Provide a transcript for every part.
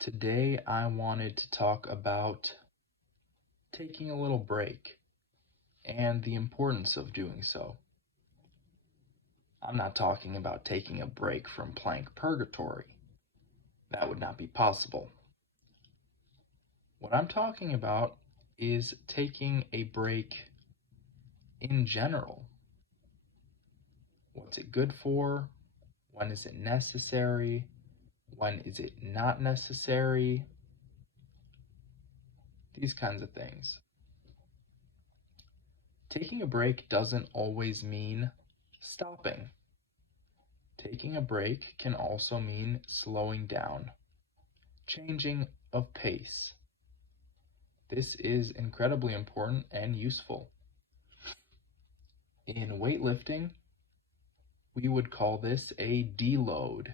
Today I wanted to talk about taking a little break and the importance of doing so. I'm not talking about taking a break from playing Purgatory. That would not be possible. What I'm talking about is taking a break in general. What's it good for? When is it necessary? When is it not necessary? These kinds of things. Taking a break doesn't always mean stopping. Taking a break can also mean slowing down, changing of pace. This is incredibly important and useful. In weightlifting, we would call this a deload.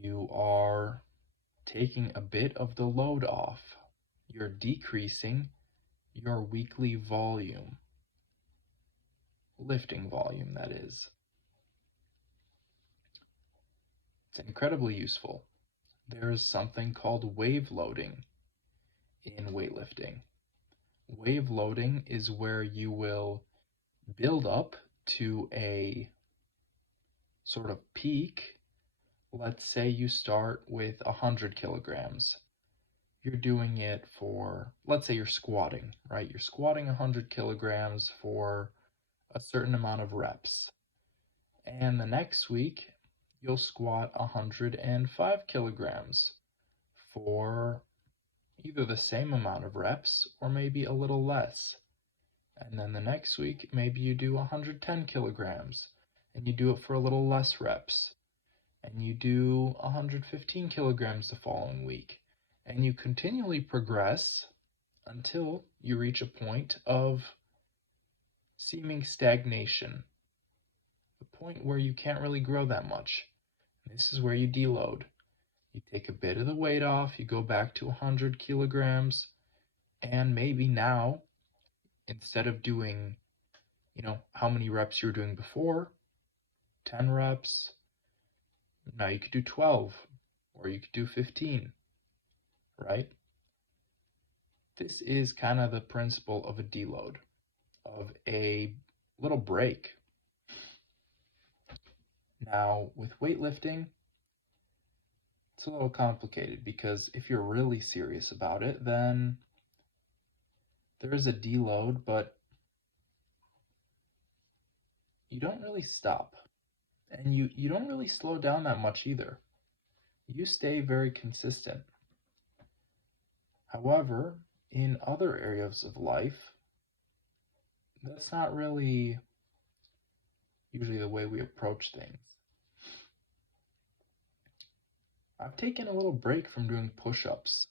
You are taking a bit of the load off. You're decreasing your weekly volume. Lifting volume, that is. It's incredibly useful. There is something called wave loading in weightlifting. Wave loading is where you will build up to a sort of peak. Let's say you start with 100 kilograms. You're doing it for, let's say you're squatting, right? You're squatting 100 kilograms for a certain amount of reps. And the next week, you'll squat 105 kilograms for either the same amount of reps or maybe a little less. And then the next week, maybe you do 110 kilograms and you do it for a little less reps. And you do 115 kilograms the following week. And you continually progress until you reach a point of seeming stagnation, the point where you can't really grow that much. And this is where you deload. You take a bit of the weight off, you go back to 100 kilograms, and maybe now, instead of doing, how many reps you were doing before, 10 reps, now you could do 12, or you could do 15, right? This is kind of the principle of a deload, of a little break. Now, with weightlifting, it's a little complicated because if you're really serious about it, then there is a deload, but you don't really stop. And you don't really slow down that much either. You stay very consistent. However, in other areas of life, that's not really usually the way we approach things. I've taken a little break from doing push-ups.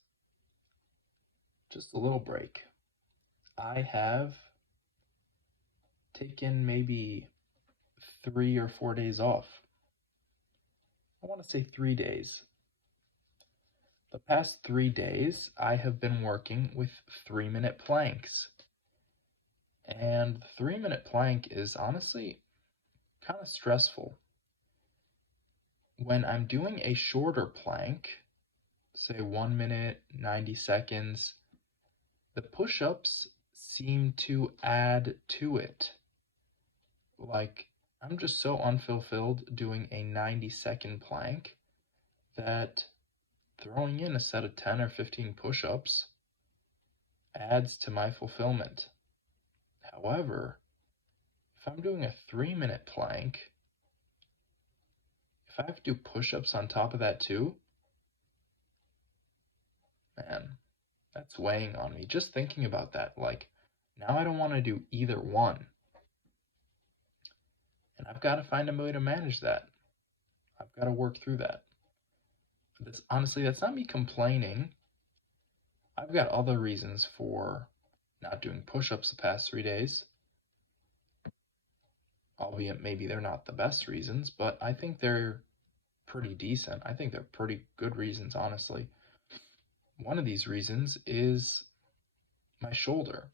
Just a little break. I have taken maybe 3 or 4 days off. I want to say 3 days. The past 3 days, I have been working with 3-minute planks. And the 3-minute plank is honestly kind of stressful. When I'm doing a shorter plank, say 1 minute, 90 seconds, the push-ups seem to add to it. Like, I'm just so unfulfilled doing a 90-second plank that throwing in a set of 10 or 15 push-ups adds to my fulfillment. However, if I'm doing a 3-minute plank, if I have to do push-ups on top of that too, man, that's weighing on me. Just thinking about that, like, now I don't want to do either one. And I've got to find a way to manage that. I've got to work through that. Honestly, that's not me complaining. I've got other reasons for not doing push-ups the past 3 days. Albeit maybe they're not the best reasons, but I think they're pretty decent. I think they're pretty good reasons, honestly. One of these reasons is my shoulder.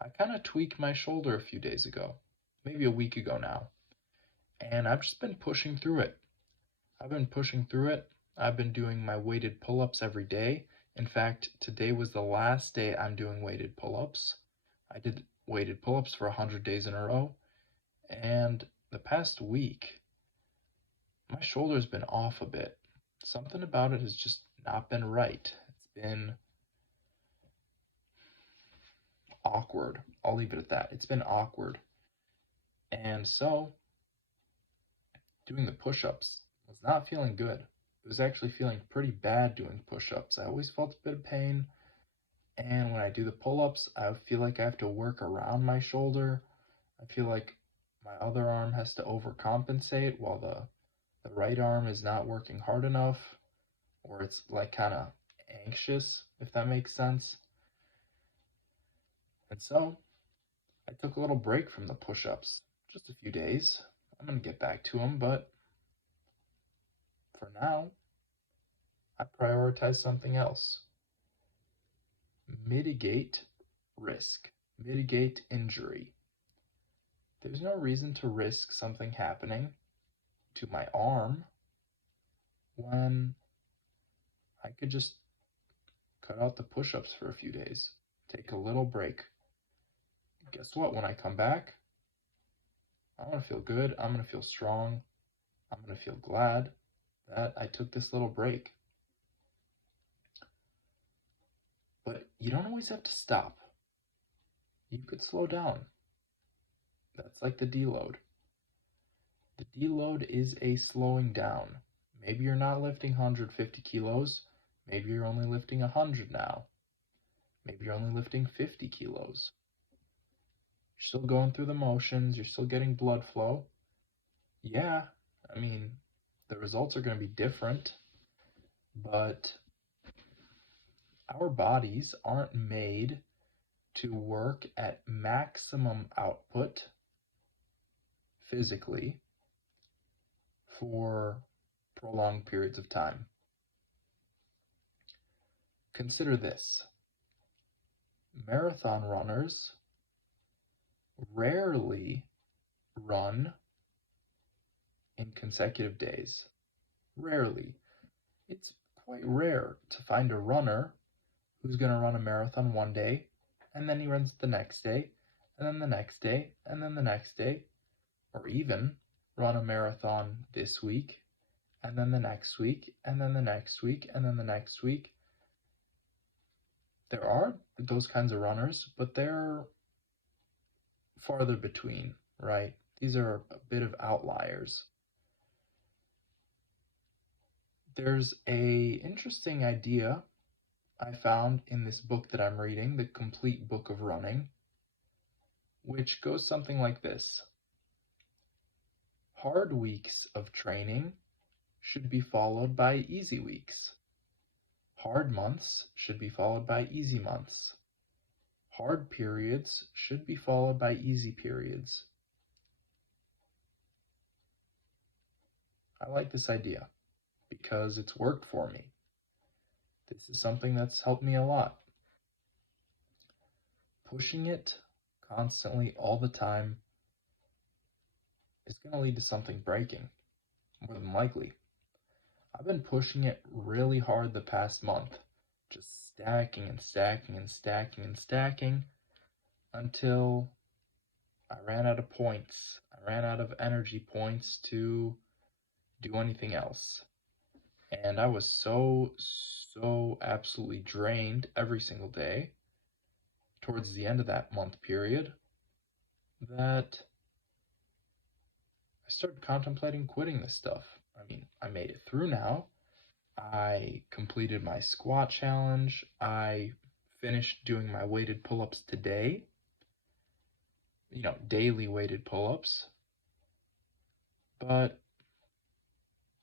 I kind of tweaked my shoulder a few days ago, maybe a week ago now, and I've just been pushing through it. I've been pushing through it. I've been doing my weighted pull-ups every day. In fact, today was the last day I'm doing weighted pull-ups. I did weighted pull-ups for 100 days in a row, and the past week, my shoulder's been off a bit. Something about it has just not been right. It's been awkward. I'll leave it at that. It's been awkward. And so, doing the push-ups was not feeling good. It was actually feeling pretty bad doing push-ups. I always felt a bit of pain, and when I do the pull-ups, I feel like I have to work around my shoulder. I feel like my other arm has to overcompensate while the right arm is not working hard enough, or it's like kind of anxious, if that makes sense. And so I took a little break from the push-ups, just a few days. I'm going to get back to them, but for now, I prioritize something else. Mitigate risk, mitigate injury. There's no reason to risk something happening to my arm when I could just cut out the push-ups for a few days, take a little break. Guess what? When I come back, I'm going to feel good. I'm going to feel strong. I'm going to feel glad that I took this little break. But you don't always have to stop. You could slow down. That's like the deload. The deload is a slowing down. Maybe you're not lifting 150 kilos. Maybe you're only lifting 100 now. Maybe you're only lifting 50 kilos. You're still going through the motions. You're still getting blood flow. Yeah, I mean, the results are going to be different, but our bodies aren't made to work at maximum output physically for prolonged periods of time. Consider this. Marathon runners rarely run in consecutive days. Rarely. It's quite rare to find a runner who's going to run a marathon one day, and then he runs the next day, and then the next day, and then the next day, or even run a marathon this week, and then the next week, and then the next week, and then the next week. There are those kinds of runners, but they're farther between, right? These are a bit of outliers. There's a interesting idea I found in this book that I'm reading, The Complete Book of Running, which goes something like this. Hard weeks of training should be followed by easy weeks. Hard months should be followed by easy months. Hard periods should be followed by easy periods. I like this idea because it's worked for me. This is something that's helped me a lot. Pushing it constantly all the time is going to lead to something breaking, more than likely. I've been pushing it really hard the past month, just stacking and stacking and stacking and stacking until I ran out of points. I ran out of energy points to do anything else. And I was so absolutely drained every single day towards the end of that month period that I started contemplating quitting this stuff. I mean, I made it through now. I completed my squat challenge. I finished doing my weighted pull-ups today. Daily weighted pull-ups. But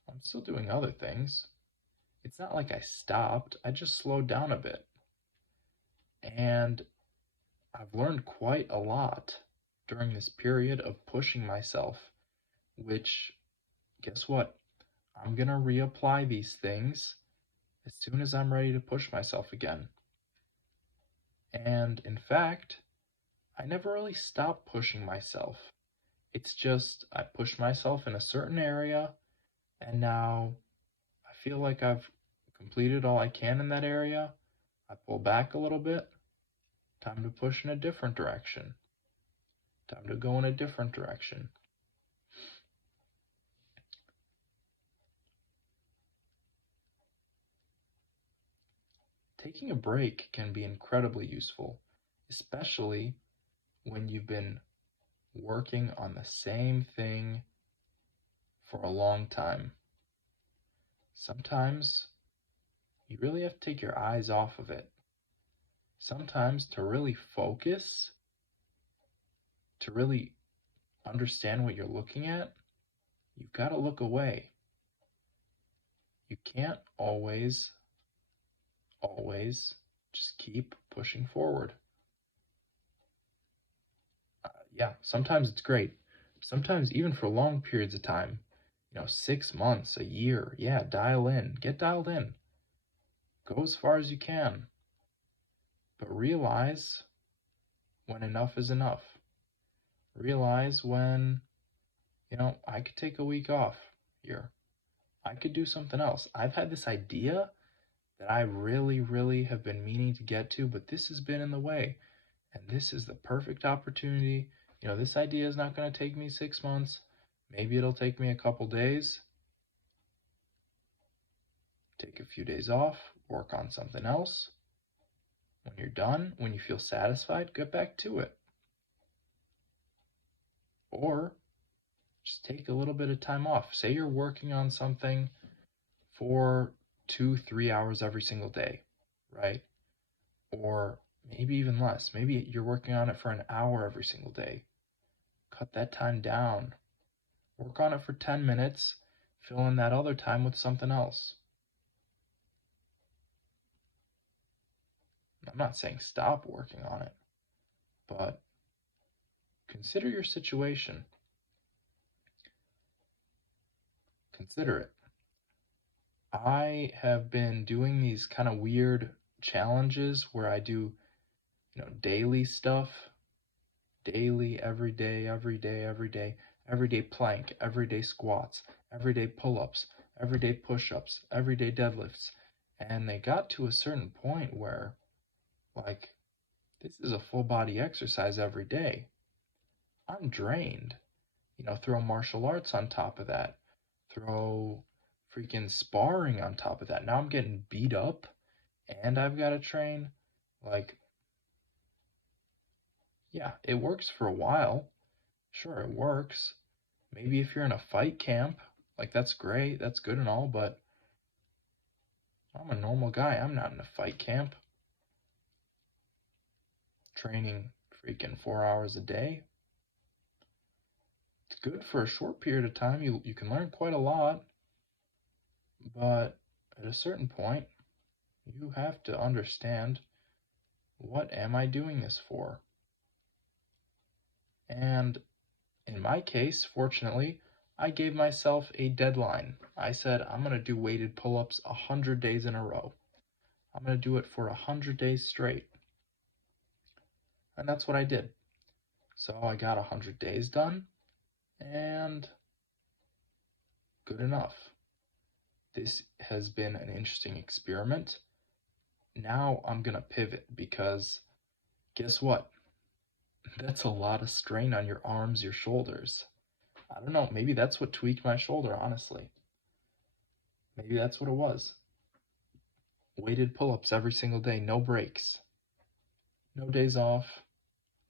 I'm still doing other things. It's not like I stopped. I just slowed down a bit. And I've learned quite a lot during this period of pushing myself, which, guess what? I'm going to reapply these things as soon as I'm ready to push myself again. And in fact, I never really stopped pushing myself. It's just I pushed myself in a certain area, and now I feel like I've completed all I can in that area, I pull back a little bit. Time to push in a different direction. Time to go in a different direction. Taking a break can be incredibly useful, especially when you've been working on the same thing for a long time. Sometimes you really have to take your eyes off of it. Sometimes to really focus, to really understand what you're looking at, you've got to look away. You can't always just keep pushing forward. Yeah, sometimes it's great. Sometimes even for long periods of time, 6 months, a year, yeah, dial in, get dialed in. Go as far as you can. But realize when enough is enough. Realize when, I could take a week off here. I could do something else. I've had this idea that I really, really have been meaning to get to, but this has been in the way. And this is the perfect opportunity. This idea is not going to take me 6 months. Maybe it'll take me a couple days. Take a few days off, work on something else. When you're done, when you feel satisfied, get back to it. Or just take a little bit of time off. Say you're working on something for 2-3 hours every single day, right? Or maybe even less. Maybe you're working on it for an hour every single day. Cut that time down. Work on it for 10 minutes. Fill in that other time with something else. I'm not saying stop working on it, but consider your situation. Consider it. I have been doing these kind of weird challenges where I do, daily stuff, daily, every day, everyday plank, everyday squats, everyday pull-ups, everyday push-ups, everyday deadlifts. And they got to a certain point where, like, this is a full body exercise every day. I'm drained. Throw martial arts on top of that. Throw freaking sparring on top of that. Now I'm getting beat up and I've got to train. Like, yeah, it works for a while. Sure, it works. Maybe if you're in a fight camp, like that's great, that's good and all, but I'm a normal guy. I'm not in a fight camp. Training freaking 4 hours a day. It's good for a short period of time. You can learn quite a lot, but at a certain point, you have to understand, what am I doing this for? And in my case, fortunately, I gave myself a deadline. I said, I'm going to do weighted pull-ups 100 days in a row. I'm going to do it for 100 days straight. And that's what I did. So I got 100 days done, and good enough. This has been an interesting experiment. Now I'm going to pivot because guess what? That's a lot of strain on your arms, your shoulders. I don't know, maybe that's what tweaked my shoulder, honestly. Maybe that's what it was. Weighted pull-ups every single day, no breaks. No days off.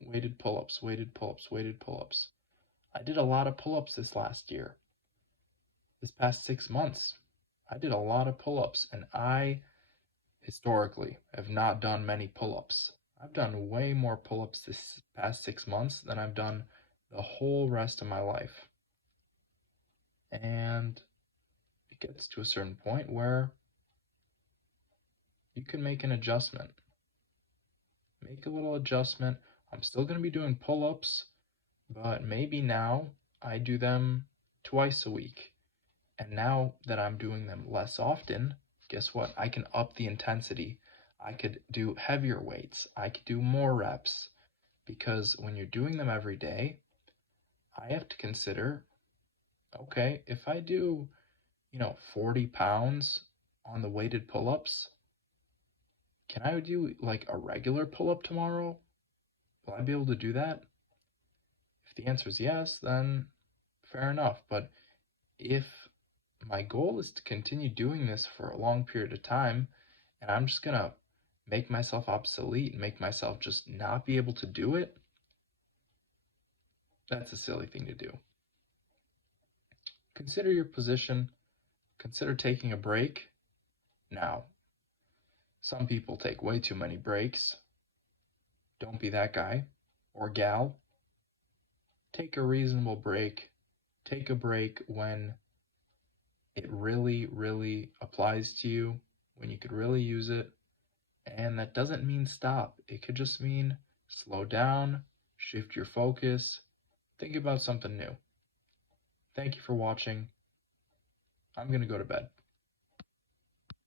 Weighted pull-ups, weighted pull-ups, weighted pull-ups. I did a lot of pull-ups this last year. This past 6 months, I did a lot of pull-ups, and I, historically, have not done many pull-ups. I've done way more pull-ups this past 6 months than I've done the whole rest of my life. And it gets to a certain point where you can make an adjustment. Make a little adjustment. I'm still going to be doing pull-ups, but maybe now I do them twice a week. And now that I'm doing them less often, guess what? I can up the intensity. I could do heavier weights. I could do more reps. Because when you're doing them every day, I have to consider, okay, if I do 40 pounds on the weighted pull-ups? Can I do like a regular pull-up tomorrow? Will I be able to do that? If the answer is yes, then fair enough. But if my goal is to continue doing this for a long period of time, and I'm just gonna make myself obsolete and make myself just not be able to do it, that's a silly thing to do. Consider your position, consider taking a break. Now, some people take way too many breaks. Don't be that guy or gal. Take a reasonable break. Take a break when it really, really applies to you, when you could really use it. And that doesn't mean stop. It could just mean slow down, shift your focus, think about something new. Thank you for watching. I'm going to go to bed.